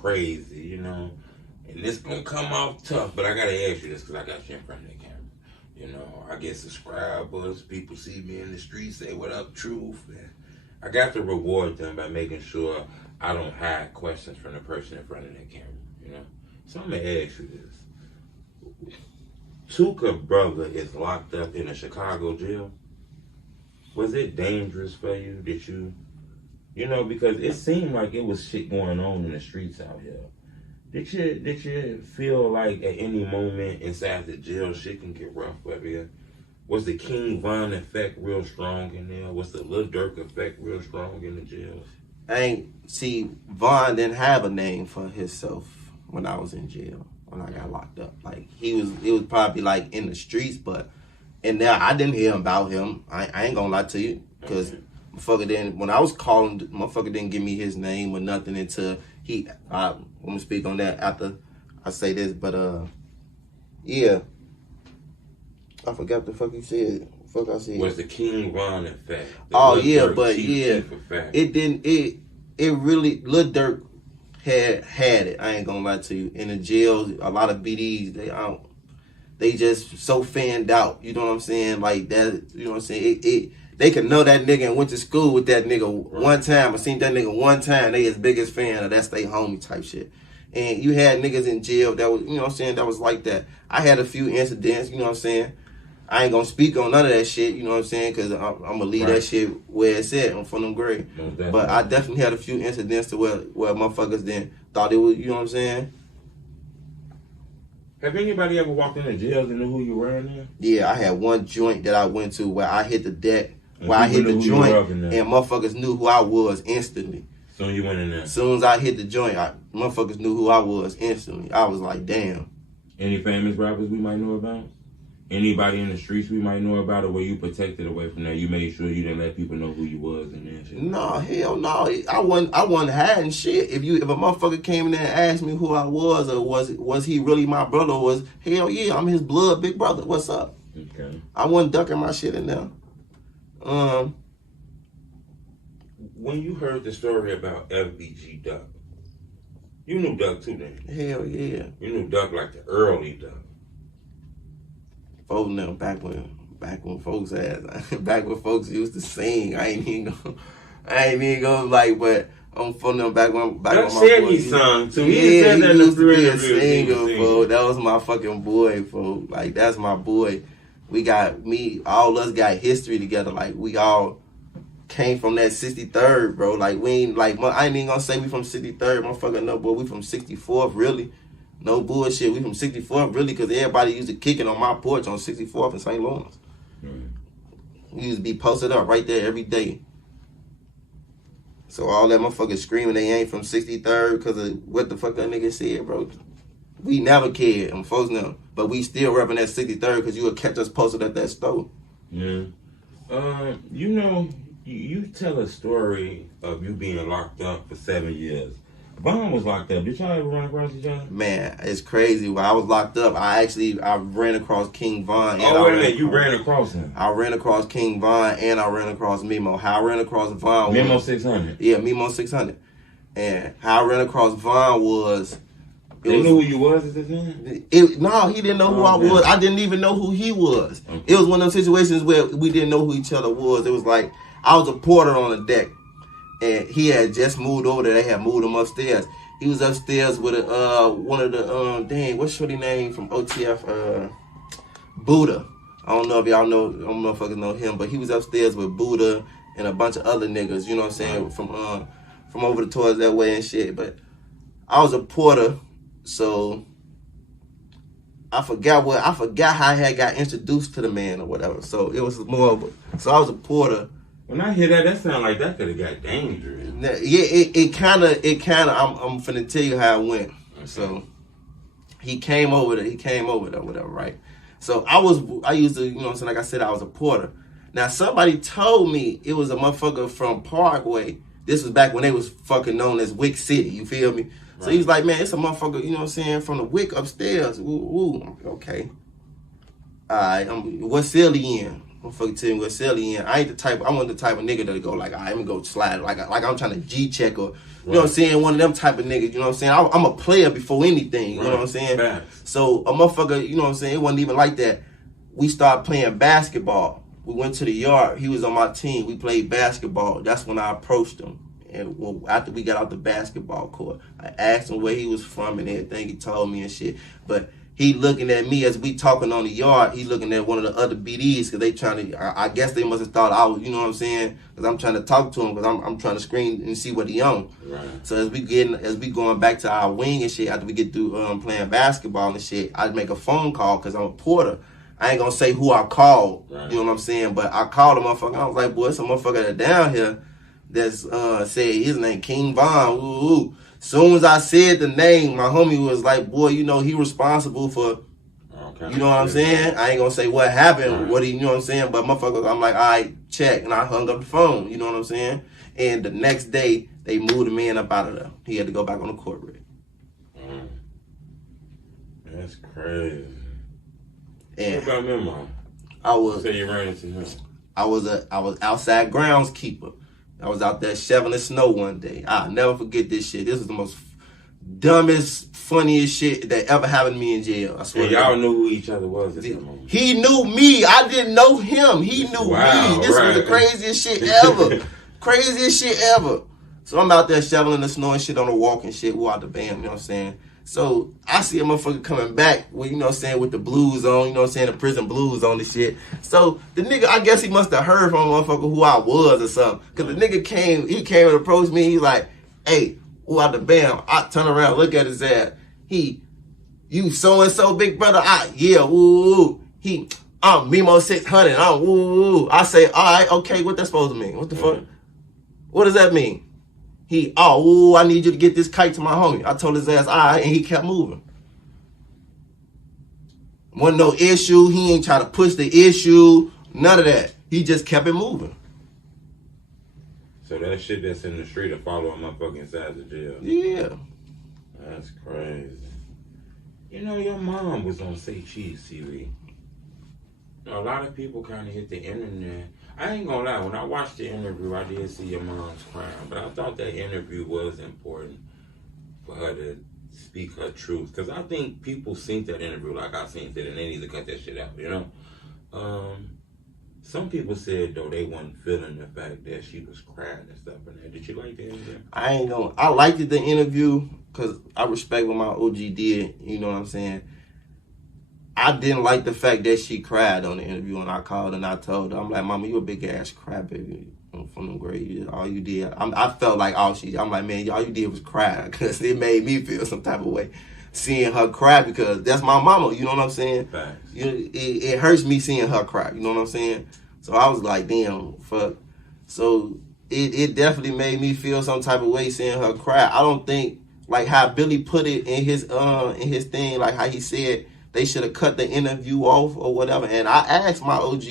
crazy, you know. And it's gonna come off tough, but I gotta ask you this because I got you in front of the camera. You know, I get subscribers, people see me in the street, say what up, truth. And I got to reward them by making sure I don't hide questions from the person in front of that camera, you know. So I'm gonna ask you this. Tooka brother is locked up in a Chicago jail. Was it dangerous for you? Did you know, because it seemed like it was shit going on in the streets out here. Did you feel like at any moment inside the jail shit can get rough for you? Was the KingVon effect real strong in there? Was the Lil Durk effect real strong in the jails? Von didn't have a name for himself when I was in jail, when I got locked up. Like, it was probably like in the streets, but in there, I didn't hear about him. I ain't gonna lie to you, because motherfucker didn't, when I was calling, motherfucker didn't give me his name or nothing until I'm gonna speak on that after I say this, but yeah. I forgot the fuck he said. Fuck I said. Was the KingVon effect. Oh yeah, but yeah. It didn't, it really, Lil Durk had it. I ain't gonna lie to you. In the jails, a lot of BDs, they just so fanned out. You know what I'm saying? Like that, you know what I'm saying? They could know that nigga and went to school with that nigga one time. I seen that nigga one time. They his biggest fan, or that's they homie type shit. And you had niggas in jail that was, you know what I'm saying, that was like that. I had a few incidents, you know what I'm saying? I ain't gonna speak on none of that shit, you know what I'm saying? Because I'm gonna leave that shit where it's at. I'm from them gray. But I definitely had a few incidents to where motherfuckers then thought it was, you know what I'm saying? Have anybody ever walked into jails and knew who you were in there? Yeah, I had one joint that I went to where I hit the deck, where I hit the joint, and motherfuckers knew who I was instantly. Soon you went in there? Soon as I hit the joint, motherfuckers knew who I was instantly. I was like, damn. Any famous rappers we might know about? Anybody in the streets we might know about, or were you protected away from that? You made sure you didn't let people know who you was and that shit? No, hell no. I wasn't hiding shit. If a motherfucker came in there and asked me who I was, or was he really my brother, or was, hell yeah, I'm his blood big brother. What's up? Okay. I wasn't ducking my shit in there. When you heard the story about FBG Duck, you knew Duck too then? Hell yeah. You knew Duck like the early Duck. Folks now, back when folks back when folks used to sing, I ain't even gonna like, but I'm from them back when my said boy, he sung too. He said that used to be a singer, folks. That was my fucking boy, folks. Like, that's my boy. All us got history together. Like, we all came from that 63rd, bro. Like, we ain't, like, I ain't even gonna say we from 63rd, motherfucker. No, boy, we from 64th, really. No bullshit. We from 64th, really, because everybody used to kick it on my porch on 64th in St. Lawrence. We used to be posted up right there every day. So all that motherfuckers screaming they ain't from 63rd because of what the fuck that nigga said, bro. We never cared, and folks know. But we still repping that 63rd because you would catch us posted at that store. Yeah. You know, you tell a story of you being locked up for 7 years. Von was locked up. Did y'all ever run across each other? Man, it's crazy. When I was locked up, I ran across KingVon. Oh, wait a minute. You ran across him? I ran across KingVon and I ran across Memo. How I ran across Von was... Memo600? Yeah, Memo600. And how I ran across Von was... They knew who you was at the time? No, he didn't know who I was. I didn't even know who he was. Okay. It was one of those situations where we didn't know who each other was. It was like, I was a porter on the deck. And he had just moved over there. They had moved him upstairs. He was upstairs with one of the what's shorty name from OTF? Buddha. I don't know if y'all know, motherfuckers know him, but he was upstairs with Buddha and a bunch of other niggas. You know what I'm saying? From over the towards that way and shit. But I was a porter, so I forgot how I had got introduced to the man or whatever. So it was more of so I was a porter. When I hear that sounds like that could have got dangerous. Yeah, it kind of. I'm finna tell you how it went. Okay. So he came over there, whatever, right? So I used to, you know what I'm saying, like I said, I was a porter. Now somebody told me it was a motherfucker from Parkway. This was back when they was fucking known as Wick City, you feel me? Right. So he was like, man, it's a motherfucker, you know what I'm saying, from the Wick upstairs. Ooh, okay. All right, what cell he in? Motherfucker tell me what cell he in. I wasn't the type of nigga that go like, I'm gonna go slide like I'm trying to G-check or, you know what I'm saying, one of them type of niggas, you know what I'm saying? I'm a player before anything, you know what I'm saying? Facts. So a motherfucker, you know what I'm saying, it wasn't even like that. We started playing basketball. We went to the yard. He was on my team. We played basketball. That's when I approached him. And after we got out the basketball court, I asked him where he was from and everything. He told me and shit. But he looking at me as we talking on the yard. He looking at one of the other BDs because they trying to, I guess they must have thought I was, you know what I'm saying? Because I'm trying to talk to him because I'm trying to screen and see what he on. Right. So as we going back to our wing and shit, after we get through playing basketball and shit, I'd make a phone call because I'm a porter. I ain't gonna say who I called, right. You know what I'm saying? But I called a motherfucker. I was like, boy, it's a motherfucker that down here that's said his name KingVon. Ooh. Soon as I said the name, my homie was like, boy, you know, he responsible for, you know what I'm saying? I ain't gonna say what happened, right. What he, you know what I'm saying? But motherfucker, I'm like, all right, check. And I hung up the phone, you know what I'm saying? And the next day, they moved the man up out of there. He had to go back on the court rig. That's crazy. And what about Memo? Say you ran into him. I was outside groundskeeper. I was out there shoveling snow one day. I'll never forget this shit. This is the most dumbest, funniest shit that ever happened to me in jail. I swear. And y'all knew who each other was at that moment. He knew me. I didn't know him. He knew me. This was the craziest shit ever. Craziest shit ever. So I'm out there shoveling the snow and shit on the walk and shit. We're out the band, you know what I'm saying? So I see a motherfucker coming back with, you know what I'm saying, with the blues on, you know what I'm saying, the prison blues on and shit. So the nigga, I guess he must have heard from a motherfucker who I was or something. Cause the nigga came and approached me. He's like, hey, who out the band? I turn around, look at his ass. You so-and-so big brother? Yeah, woo. I'm Memo600. I'm woo. I say, all right, okay, what that supposed to mean? What the fuck? What does that mean? I need you to get this kite to my homie. I told his ass, all right, and he kept moving. Wasn't no issue. He ain't try to push the issue. None of that. He just kept it moving. So that shit that's in the street will follow a motherfucker inside the jail. Yeah. That's crazy. You know, your mom was on Say Cheese TV. A lot of people kind of hit the internet. I ain't gonna lie, when I watched the interview, I did see your mom's crying, but I thought that interview was important for her to speak her truth. Because I think people seen that interview like I seen it, and they need to cut that shit out, you know? Some people said, though, they wasn't feeling the fact that she was crying and stuff in there. Did you like the interview? I liked the interview because I respect what my OG did, you know what I'm saying? I didn't like the fact that she cried on the interview when I called and I told her, I'm like, mama, you a big ass crybaby from the grade. All you did, I felt like I'm like, man, all you did was cry because it made me feel some type of way seeing her cry because that's my mama, you know what I'm saying? Facts. It hurts me seeing her cry, you know what I'm saying? So I was like, damn, fuck. So it definitely made me feel some type of way seeing her cry. I don't think, like how Billy put it in his thing, like how he said, they should have cut the interview off or whatever. And I asked my OG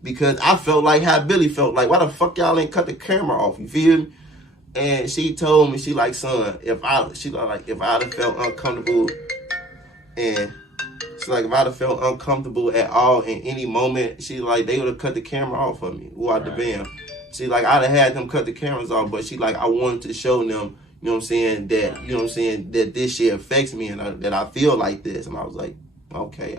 because I felt like how Billy felt. Like, why the fuck y'all ain't cut the camera off? You feel me? And she told me, she like, son, if I'd have felt uncomfortable and she's like, if I'd have felt uncomfortable at all in any moment, she like, they would have cut the camera off for me. Who out the band. She like, I'd have had them cut the cameras off, but she like, I wanted to show them, you know what I'm saying, that, you know what I'm saying, that this shit affects me and that I feel like this. And I was like, okay,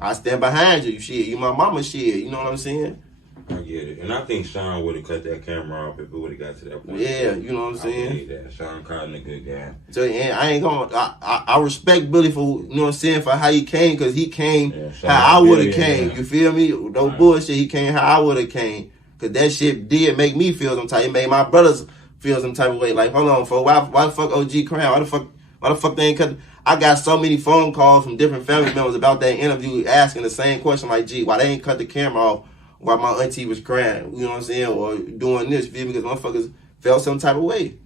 I stand behind you, shit. You my mama, shit. You know what I'm saying? I get it. And I think Sean would have cut that camera off if it would have got to that point. Yeah, you know what I'm saying? I believe that. Sean Cotton a good guy. So, and I ain't gonna, I respect Billy for, you know what I'm saying, for how he came, because he came how I would have came. You feel me? No bullshit. He came how I would have came. Because that shit did make me feel some type. It made my brothers feel some type of way. Like, hold on, for why the fuck OG Crown? Why the fuck they ain't cut? I got so many phone calls from different family members about that interview asking the same question, like, gee, why they ain't cut the camera off while my auntie was crying, you know what I'm saying, or doing this, feel me, because motherfuckers felt some type of way.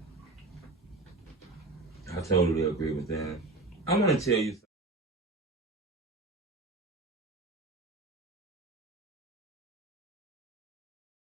I totally agree with that. I want to tell you